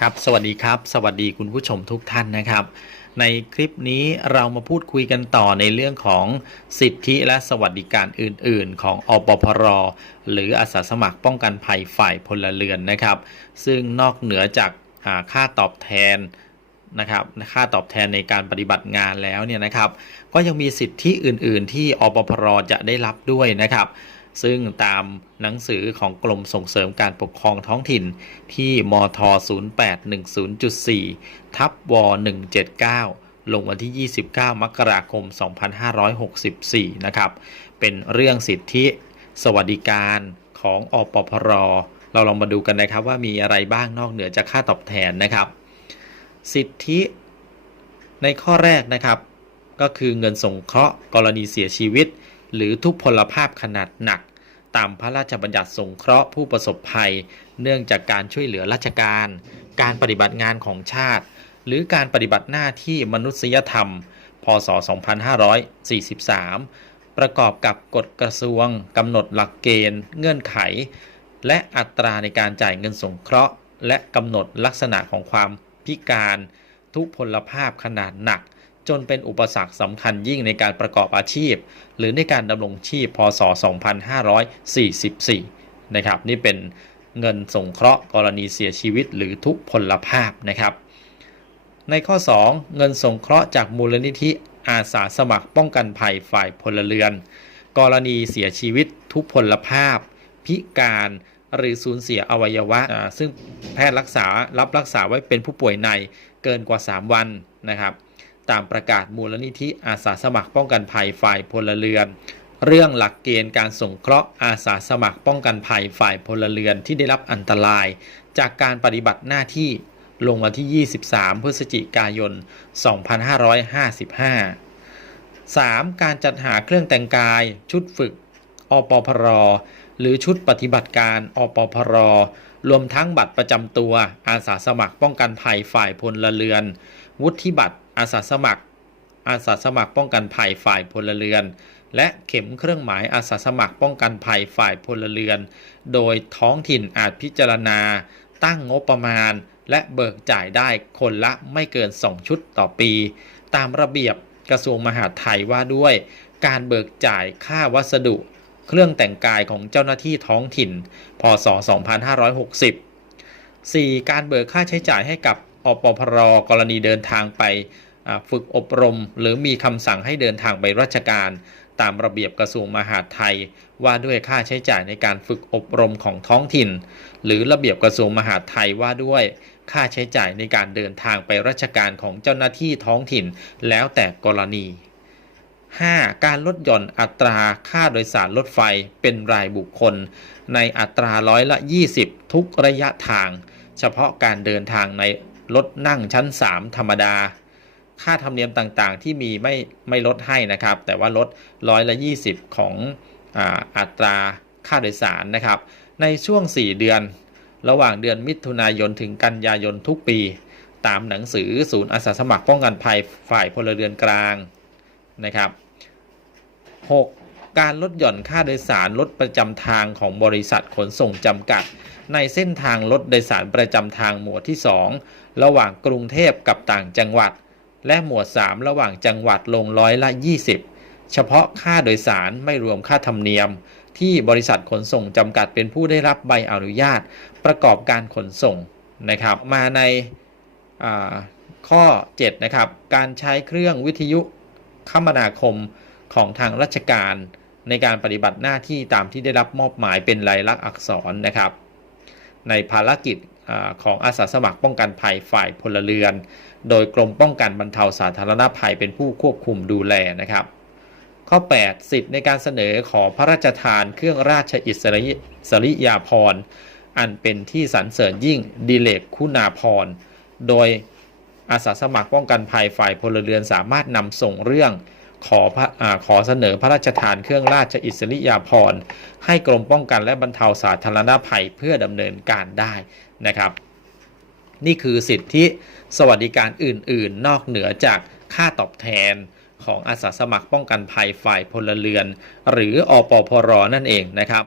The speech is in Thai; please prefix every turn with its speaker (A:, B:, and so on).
A: ครับสวัสดีครับ สวัสดีคุณผู้ชมทุกท่านนะครับ ในคลิปนี้เรามาพูดคุยกันต่อในเรื่องของสิทธิและสวัสดิการอื่น ๆ ของอปพร หรืออาสาสมัครป้องกันภัยฝ่ายพลเรือนนะครับ ซึ่งนอกเหนือจากาค่าตอบแทนนะครับค่าตอบแทนในการปฏิบัติงานแล้วเนี่ยนะครับ ก็ยังมีสิทธิอื่น ๆ ที่อปพรจะได้รับด้วยนะครับ ซึ่งตามหนังสือของกรมส่งเสริมการปกครองท้องถิ่นที่มท 0810.4 ทับว 179 ลงวันที่ 29 มกราคม 2564 นะครับ เป็นเรื่องสิทธิสวัสดิการของอปพร เราลองมาดูกันนะครับว่ามีอะไรบ้างนอกเหนือจากค่าตอบแทนนะครับ สิทธิในข้อแรกนะครับ ก็คือเงินสงเคราะห์กรณีเสียชีวิต หรือทุพพลภาพขนาดหนัก ตามพระราชบัญญัติสงเคราะห์ผู้ประสบภัย เนื่องจากการช่วยเหลือราชการ การปฏิบัติงานของชาติ หรือการปฏิบัติหน้าที่มนุษยธรรม พศ 2543 ประกอบกับกฎกระทรวงกำหนดหลักเกณฑ์ เงื่อนไข และอัตราในการจ่ายเงินสงเคราะห์ และกำหนดลักษณะของความพิการ ทุพพลภาพขนาดหนัก จนเป็นอุปสรรคสำคัญยิ่งในการประกอบอาชีพ หรือในการดำรงชีพพศ 2544 นะครับ นี่เป็นเงินสงเคราะห์กรณีเสียชีวิตหรือทุพพลภาพนะครับ ในข้อ 2 เงินสงเคราะห์จากมูลนิธิอาสาสมัครป้องกันภัยฝ่ายพลเรือน กรณีเสียชีวิตทุพพลภาพ พิการหรือสูญเสียอวัยวะ ซึ่งแพทย์รักษารับรักษาไว้เป็นผู้ป่วยในเกินกว่า 3 วันนะครับ ตามประกาศมูลนิธิอาสาสมัครป้องกันภัยฝ่ายพลเรือน เรื่องหลักเกณฑ์การส่งเคราะห์อาสาสมัครป้องกันภัยฝ่ายพลเรือนที่ได้รับอันตราย จากการปฏิบัติหน้าที่ลงวันที่ 23 พฤศจิกายน 2555 3. การจัดหาเครื่องแต่งกาย ชุดฝึก อปพร หรือชุดปฏิบัติการ อปพร รวมทั้งบัตรประจำตัว อาสาสมัครป้องกันภัยฝ่ายพลเรือน วุฒิบัตร อาสาสมัคร อาสาสมัครป้องกันภัยฝ่ายพลเรือน และเข็มเครื่องหมายอาสาสมัครป้องกันภัยฝ่ายพลเรือน โดยท้องถิ่นอาจพิจารณา ตั้งงบประมาณ และเบิกจ่ายได้คนละไม่เกิน 2 ชุดต่อปี ตามระเบียบกระทรวงมหาดไทยว่าด้วย การเบิกจ่ายค่าวัสดุ เครื่องแต่งกายของเจ้าหน้าที่ท้องถิ่น พศ 2560 4. การเบิกค่าใช้จ่ายให้กับ อปพรกรณีเดินทางไปฝึกอบรม หรือมีคำสั่งให้เดินทางไปราชการ ตามระเบียบกระทรวงมหาดไทย ว่าด้วยค่าใช้จ่ายในการฝึกอบรมของท้องถิ่น หรือระเบียบกระทรวงมหาดไทยว่าด้วยค่าใช้จ่ายในการเดินทางไปราชการของเจ้าหน้าที่ท้องถิ่น แล้วแต่กรณี 5. การลดหย่อนอัตราค่าโดยสารรถไฟเป็นรายบุคคล ในอัตราร้อยละ 20 ทุกระยะทาง เฉพาะการเดินทางใน รถนั่งชั้น 3 ธรรมดา ค่าธรรมเนียมต่างๆ ที่มีไม่ไม่ลดให้นะครับ แต่ว่าลดร้อยละ 20 ของออัตราค่าโดยสารนะครับ ในช่วง 4 เดือน ระหว่างเดือนมิถุนายนถึงกันยายนทุกปี ตามหนังสือศูนย์อาสาสมัครป้องกันภัยฝ่ายพลเรือนกลางนะครับ 6. การลดหย่อนค่าโดยสารรถประจำทางของบริษัทขนส่งจำกัด ในเส้นทางรถโดยสารประจำทางหมวดที่ 2 ระหว่างกรุงเทพกับต่างจังหวัด และหมวด 3 ระหว่างจังหวัดลงร้อยละ 20 เฉพาะค่าโดยสารไม่รวมค่าธรรมเนียม ที่บริษัทขนส่งจำกัดเป็นผู้ได้รับใบอนุญาต ประกอบการขนส่งนะครับมาในาข้อ 7 นะครับ การใช้เครื่องวิทยุคมนาคมของทางราชการ ในการปฏิบัติหน้าที่ตามที่ได้รับมอบหมายเป็นลายลักษณ์อักษรนะครับ ในภารกิจอของอาสาสมัครป้องกันภัยฝ่ายพลเรือน โดยกรมป้องกันบรรเทาสาธารณภัยเป็นผู้ควบคุมดูแลนะครับ ข้อ 8 สิทธิ์ในการเสนอขอพระราชทานเครื่องราชอิสริสริยาภรณ์อันเป็นที่สรรเสริญยิ่งดิเลกคุณาภรณ์โดยอาสาสมัครป้องกันภัยฝ่ายพลเรือนสามารถนำส่งเรื่อง ขอพระอขอเสนอพระราชทานเครื่องราชอิสริยาภรณ์ให้กรมป้องกันและบรรเทาสาธารณภัยเพื่อดำเนินการได้นะครับ นี่คือสิทธิสวัสดิการอื่น ๆ นอกเหนือจากค่าตอบแทนของอาสาสมัครป้องกันภัยฝ่ายพลเรือน หรืออปพรนั่นเองนะครับ